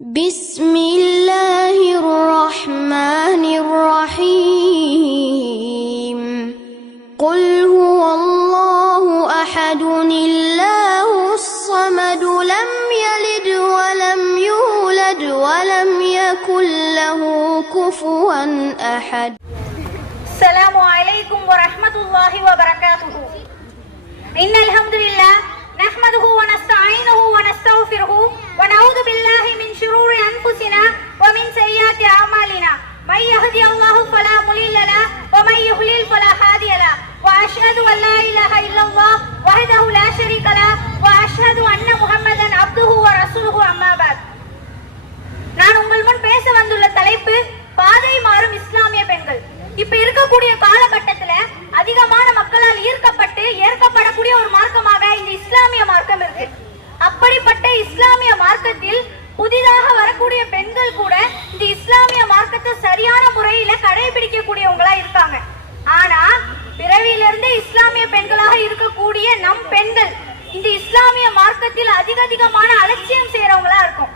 بسم الله الرحمن الرحيم قل هو الله أحد الله الصمد لم يلد ولم يولد ولم يكن له كفوا أحد. السلام عليكم ورحمة الله وبركاته. إن الحمد لله نحمده ونستعينه ونستغفره ونعوذ بالله من شرور أنفسنا ومن سيئات أعمالنا. من يهدي الله فلا مضل له ومن يضلل فلا هادي له. وأشهد أن لا إله إلا الله وحده لا شريك له وأشهد أن محمدا عبده ورسوله. أما بعد. நான் உங்கள் முன் பேச வந்துள்ள தலைப்பு பாதை மாறும் இஸ்லாமிய பெண்கள். இப்ப இருக்கக்கூடிய காலகட்டத்துல அதிகமான மக்களால் ஈர்க்கப்பட்டு ஏற்கப்படக்கூடிய ஒரு மார்க்கமாக இந்த இஸ்லாமிய மார்க்கம் இருக்கு. அப்படிப்பட்ட இஸ்லாமிய மார்க்கத்தில் புதிதாக வரக்கூடிய பெண்கள் கூட இந்த இஸ்லாமிய மார்க்கத்தை சரியான முறையில கடைபிடிக்கக்கூடியவங்களா இருக்காங்க. ஆனா பிறவியிலிருந்து இஸ்லாமிய பெண்களாக இருக்கக்கூடிய நம் பெண்கள் இந்த இஸ்லாமிய மார்க்கத்தில் அதிகமான அலட்சியம் செய்யறவங்களா இருக்கும்.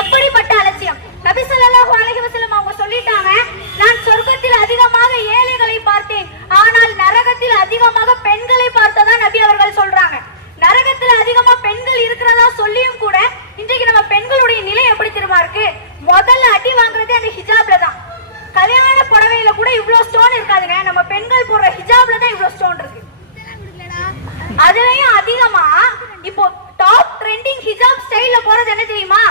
எப்படிப்பட்ட அலட்சியம்? நபி ஸல்லல்லாஹு அலைஹி வஸல்லம் அவங்க சொல்லிட்டாங்க, நான் சொர்க்கத்தில் அதிகமாக ஏழைகளை பார்த்தேன், ஆனால் நரகத்தில் அதிகமாக பெண்களை பார்த்ததா நபி அவர்கள் சொல்றாங்க. நரகத்தில் அதிகமா பெண்கள் இருக்கிறதா சொல்லியும் கூட இன்றைக்கு நம்ம பெண்களுடைய நிலை எப்படி தெரியுமா இருக்கு? முதல்ல அடி வாங்குறது அந்த ஹிஜாப்ல தான். கல்யாண புடவையில கூட இவ்வளவு ஸ்டோன் இருக்காதுங்க, நம்ம பெண்கள் போடுற ஹிஜாப்ல தான் இவ்வளவு ஸ்டோன் இருக்கு. அதுலயும் அதிகமா இப்போ டாப் ட்ரெண்டிங் ஹிஜாப் ஸ்டைல்ல போறது என்ன தெரியுமா?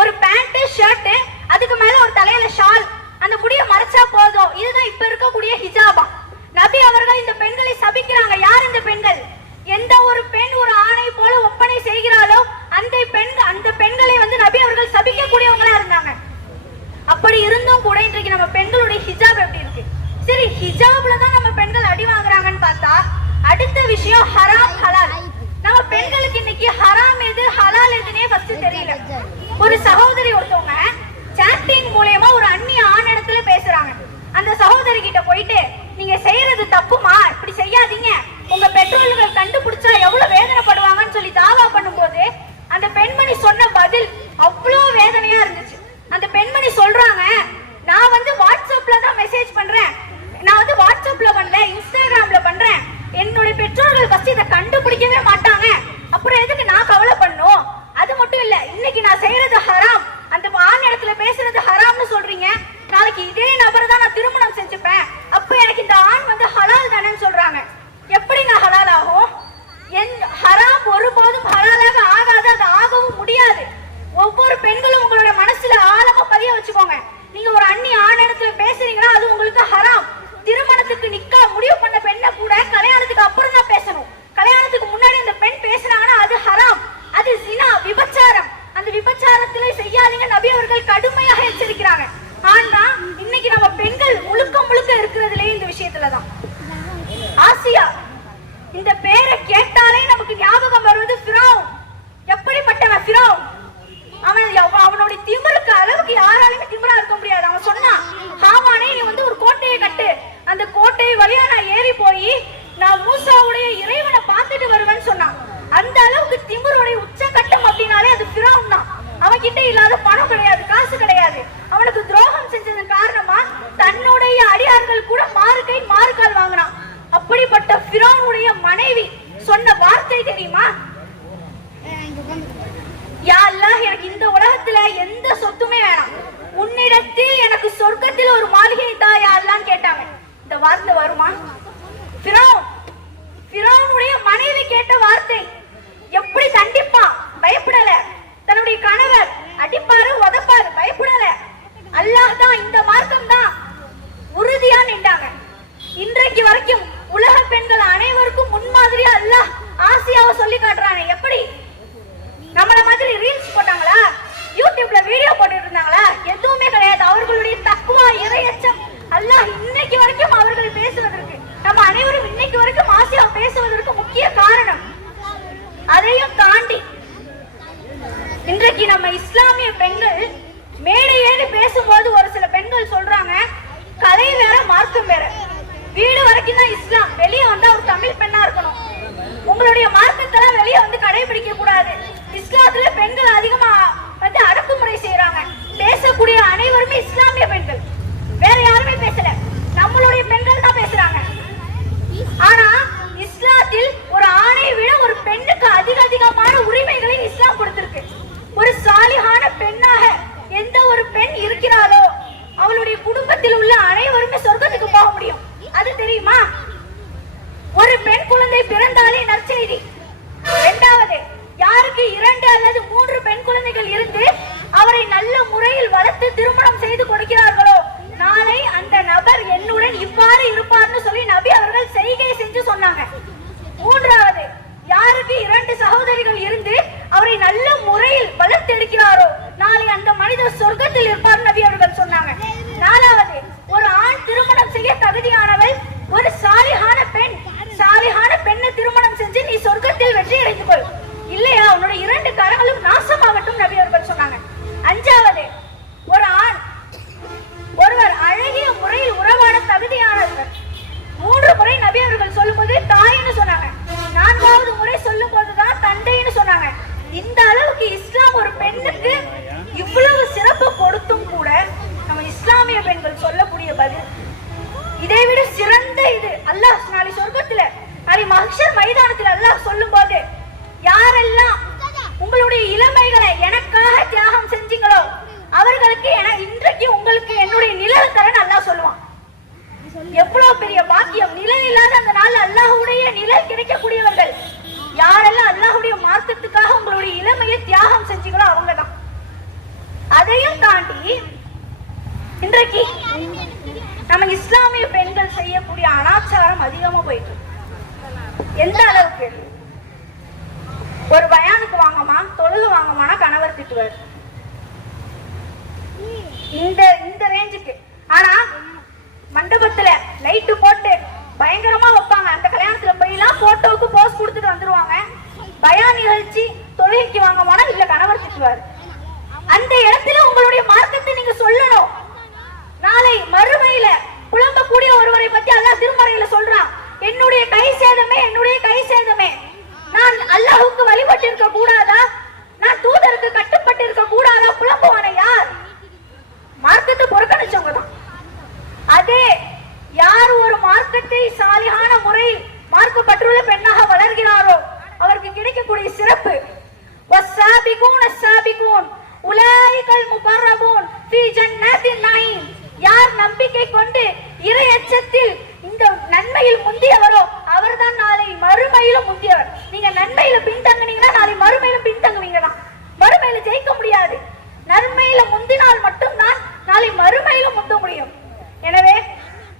ஒரு பேண்ட் ஷர்ட், அதுக்கு மேல ஒரு தலையில ஷால், அந்த முடிய மறைச்சா போதும். இதுதான் இப்ப இருக்கக்கூடிய ஹிஜாபா. நபி அவர்கள் இந்த பெண்களை சபிக்கிறாங்க. யார் இந்த பெண்கள்? எந்த ஒரு பெண் ஒரு ஆணை போல ஒப்பனை செய்கிறாளோ அந்த பெண்களை நபி அவர்கள் சபிக்கக்கூடியவங்களா இருந்தாங்க. அப்படி இருந்தும் கூட இன்றைக்கு நம்ம பெண்களுடைய ஹிஜாப் எப்படி இருக்கு? சரி, ஹிஜாப்ல தான் நம்ம பெண்கள் அடி வாங்குறாங்கன்னு பார்த்தா அடுத்த விஷயம் ஹராம் ஹலால். நம்ம பெண்களுக்கு இன்னைக்கு ஹராம் எது ஹலால் எதுனே ஃபர்ஸ்ட் தெரியல. ஒரு சகோதரி ஒருத்தவங்க சாட்டிங் மூலமா ஒரு அந்நிய ஆண் இடத்துல பேசுறாங்க. அந்த சகோதரி கிட்ட போயிட்டு, நீங்க செய்யறது தப்புமா, இப்படி செய்யாதீங்க, உங்க பெற்றோர்கள் கண்டுபிடிச்சா எவ்வளவு வேதனைப்படுவாங்கன்னு சொல்லி தாவா பண்ணும்போது அந்த பெண்மணி சொன்ன பதில் அவ்வளவு வேதனையா இருந்துச்சு. அந்த பெண்மணி சொல்றாங்க, நான் வாட்ஸ்அப்ல தான் மெசேஜ் பண்றேன், நான் வாட்ஸ்அப்ல பண்ணல, இன்ஸ்டாகிராம்ல பண்றேன், என்னுடைய பெற்றோர்கள் ஃபர்ஸ்ட் இதை கண்டுபிடிக்கவே மாட்டாங்க, அப்புறம் எதுக்கு நான் கவலை பண்ணும்? அது மட்டும் இல்ல, இன்னைக்கு நான் செய்யறது ஹராம், அந்த ஆண் இடத்துல பேசுறது ஹராம்னு சொல்றீங்க, நாளைக்கு இதே நபர் தான் நான் திருமணம் செஞ்சுப்பேன், அப்ப எனக்கு இந்த ஆண் ஹலால் தானேன்னு சொல்றாங்க. எப்படிங்க ஹலால் ஆகும்? ஹராம் ஒருபோதும் ஹலாலாக ஆகாது, அது ஆகவும் முடியாது. ஒவ்வொரு பெண்களும் உங்களுடைய மனசுல ஆழமா பதிய வச்சுக்கோங்க. நீங்க ஒரு அந்நிய ஆண் இடத்துல பேசுறீங்கன்னா அது உங்களுக்கு ஹராம். திருமணத்துக்கு நிக்கா முடிவு பண்ண பெண்ணை கூட கல்யாணத்துக்கு அப்புறம் தான் பேசணும். கல்யாணத்துக்கு முன்னாடி அந்த பெண் பேசுறாங்கன்னா அது ஹராம், அது ஜினா, விபச்சாரம். அந்த விபச்சாரத்திலே செய்யாதீங்க நபி அவர்கள் கடுமையாக எச்சரிக்கிறாங்க. ஆனா இன்னைக்கு நம்ம பெண்கள் முழுக்க இருக்கிறதுலே இந்த விஷயத்துலதான். ஆசியா, இந்த பேரை கேட்டாலே நமக்கு ஞாபகம் வருவது ஃபிரௌன். எப்படிப்பட்டவன் ஃபிரௌன்? அவனுடைய திமிருக்கு அளவுக்கு யாராலுமே திமிரா இருக்க முடியாது. அவன் சொன்னான், ஹாமானே நீ ஒரு கோட்டையை கட்டு, அந்த கோட்டை வழியா நான் ஏறி போய் நான் மூசாவுடைய இறைவனை பார்த்துட்டு வருவேன்னு சொன்னான். அந்த அளவுக்கு திமிருடைய உச்சகட்டம் அப்படின்னாலே அது ஃபிரௌன் தான். அவன் கிட்ட இல்லாத பணம் கிடையாது, காசு கிடையாது. அவனுக்கு துரோகம் செஞ்சதன் காரணமா தன்னுடைய அடியார்கள் கூட மாறுகால் வாங்கினான். அப்படிப்பட்ட ஃபிரௌனுடைய மனைவி சொன்ன வார்த்தை தெரியுமா? யா அல்லாஹ், எனக்கு இந்த உலகத்துல எந்த சொத்துமே வேணாம், உன்னிடத்தில் எனக்கு சொர்க்கத்தில் ஒரு மாளிகை தா யா அல்லாஹ்னு கேட்டாங்க. இந்த வார்த்தை வருமா? ஃபிரௌனுடைய மனைவி கேட்ட வார்த்தை. எப்படி தண்டிப்பான்? பயப்படல. தன்னுடைய கணவர் அடிப்பாரு, உதப்பாரு, பயப்படல. அல்லாஹ் தான், இந்த மார்க்கம் தான், உறுதியா நின்றாங்க. இன்றைக்கு வரைக்கும் உலக பெண்கள் அனைவருக்கும் முன்மாதிரியா அல்லாஹ் ஆசியாவை சொல்லி காட்டுறாங்க. எப்படி? நம்மள மாதிரி ரீல்ஸ் போட்டாங்களா, யூடியூப்ல வீடியோ போட்டுட்டு இருந்தாங்களா? எதுவுமே கிடையாது. அவர்களுடைய தக்வா, இறையச்சம் அல்லாஹ் இன்னைக்கு வரைக்கும் அவர்கள் பேசுவதற்கு, நம்ம அனைவரும் இன்னைக்கு வரைக்கும் ஆசியா பேசுவதற்கு முக்கிய காரணம். அதையும் தாண்டி இன்றைக்கு நம்ம இஸ்லாமிய பெண்கள் மேடை ஏறி பேசும்போது ஒரு சில பெண்கள் சொல்றாங்க, கலை வேற மார்க்கம் வேற, வீடு வரைக்கும் தான் இஸ்லாம், வெளியே வந்தா ஒரு தமிழ் பெண்ணா இருக்கணும், உங்களுடைய மார்க்கத்தெல்லாம் வெளியே கடைபிடிக்க கூடாது, இஸ்லாத்துல பெண்கள் அதிகமா அடக்குமுறை குடும்பத்தில் உள்ள அனைவருமே சொர்க்கத்துக்கு போக முடியும். அது தெரியுமா? ஒரு பெண் குழந்தை பிறந்தாலே நற்செய்தி. இரண்டாவது, யாருக்கு 2 அல்லது 3 பெண் குழந்தைகள் இருந்து அவரை நல்ல முறையில் வளர்த்து திருமணம் செய்து கொடுக்கிறார்களோ, நாளை அந்த நபர் என்னுடன் இவ்வாறு இருப்பார்னு சொல்லி நபி அவர்கள் செய்கை செஞ்சு சொன்னாங்க. மூன்றாவது, யாருக்கு 2 சகோதரிகள் இருந்து அவரை நல்ல முறையில் வளர்த்தெடுக்கிறாரோ, நாளை அந்த மனிதர் சொர்க்கத்தில் இருப்பார் நபி அவர்கள் சொன்னாங்க. நாலாவது, ஒரு ஆண் திருமணம் செய்ய தகுதியானவள் ஒரு சாலிஹான பெண்ணை திருமணம் செஞ்சு நீ சொர்க்கத்தில் வெற்றி அடைந்து கொள், இல்லையா உன்னோட 2 கரங்களும் நாசமாகட்டும் நபி அவர்கள் சொன்னாங்க. அஞ்சாவது, ஒருவர் அழகிய முறையில் உறவாட தகுதியானவர் 3 முறை நபி அவர்கள் சொல்லும்போது தாயின்னு சொன்னாங்க. 4வது முறை சொல்லும் போதுதான் தந்தைன்னு சொன்னாங்க. இந்த அளவுக்கு இஸ்லாம் ஒரு பெண்ணுக்கு இவ்வளவு சிறப்பு கொடுத்தும் கூட நம்ம இஸ்லாமிய பெண்கள் சொல்லக்கூடிய பதில் இதைவிட சிறந்த இது அல்லாஹ் நாளை சொர்க்கத்துல நாளை மஹ்ஷர் மைதானத்தில் அல்லாஹ் சொல்லும் போது, யாரெல்லாம் உங்களுடைய இளமைகளை எனக்காக தியாகம் செஞ்சீங்களோ அவர்களுக்கு இன்றைக்கு உங்களுக்கு என்னுடைய நிழல் தரேன்னு அல்லாஹ் சொல்லுவான். எவ்வளவு பெரிய பாக்கியம்! நிழல் இல்லாத அந்த நாள் அல்லாஹ்வுடைய நிழல் கிடைக்கக்கூடியவர்கள் யாரெல்லாம் அல்லாஹ்வுடைய மார்க்கத்துக்காக உங்களுடைய இளமையை தியாகம் செஞ்சீங்களோ அவங்கதான். அதையும் தாண்டி இன்றைக்கு நம்ம இஸ்லாமிய பெண்கள் செய்யக்கூடிய அனாச்சாரம் அதிகமா போயிட்டு. எந்த அளவுக்கு? ஒரு பயானுக்கு வாங்கம்மா, தொழுகு வாங்கம்மானா கணவர் திட்டுவார். இந்த ரேஞ்சுக்கு. ஆனா மண்டபத்துல லைட்டு போட்டு பயங்கரமா வைப்பாங்க. அந்த கல்யாணத்துல போயெல்லாம் போட்டோவுக்கு போஸ் கொடுத்துட்டு வந்துருவாங்க. பயான் நிகழ்ச்சி தொழுகைக்கு வாங்கம்மானா இல்ல கணவர் திட்டுவார். அந்த இடத்துல உங்களுடைய மார்க்கத்தை நீங்க சொல்லணும். நாளை மறுமையில புலம்பக்கூடிய ஒருவரை பத்தி அல்லாஹ் திருமறையில சொல்றான், என்னுடைய கை சேதமே, நான் அல்லாஹ்வுக்கு வழிபட்டு இருக்க கூடாதா, நான் தூதருக்கு கட்டுப்பட்டு இருக்க கூடாதா புலம்புவான யார்? மார்க்கத்தை புறக்கணிச்சவங்க தான். அதே யார் ஒரு மார்க்கத்தை சாலிஹான முறையில் மார்க்கப்பட்டுள்ள பெண்ணாக வளர்கிறாரோ அவருக்கு கிடைக்கக்கூடிய சிறப்பு, வஸ்ஸாபிகூன ஸாபிகூன் உலாயிகல் முகர்ரபூன் ஃபீ ஜன்னத்தின் நஈம். யார் நம்பிக்கை கொண்டு இறை அச்சத்தில் இந்த நன்மையில் முந்தியவரோ அவர்தான் நாளை மறுமையிலும் முந்தியவர். நீங்க நன்மையில பின்தங்குனீங்கன்னா நாளை மறுமையிலும் பின்தங்குவீங்க தான். மறுமையில ஜெயிக்க முடியாது. நன்மையில முந்தினால் மட்டும்தான் நாளை மறுமையிலும் முந்த முடியும். எனவே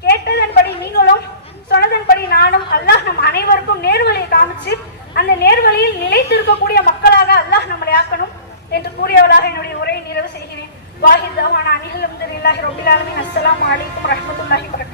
கேட்டதன்படி நீங்களும் சொன்னதன்படி நானும் அல்லாஹ் நம் அனைவருக்கும் நேர்வழியை காமிச்சு அந்த நேர்வழியில் நிலைத்திருக்கக்கூடிய மக்களாக அல்லாஹ் நம்மளை ஆக்கணும் என்று கூறியவளாக என்னுடைய உரையை நிறைவு செய்கிறேன். வாஹித் தவானா அனில் அல்ஹம்துலில்லாஹி ரப்பில் ஆலமீன். அஸ்ஸலாமு அலைக்கும் வரஹ்மத்துல்லாஹி வபரகாத்துஹு.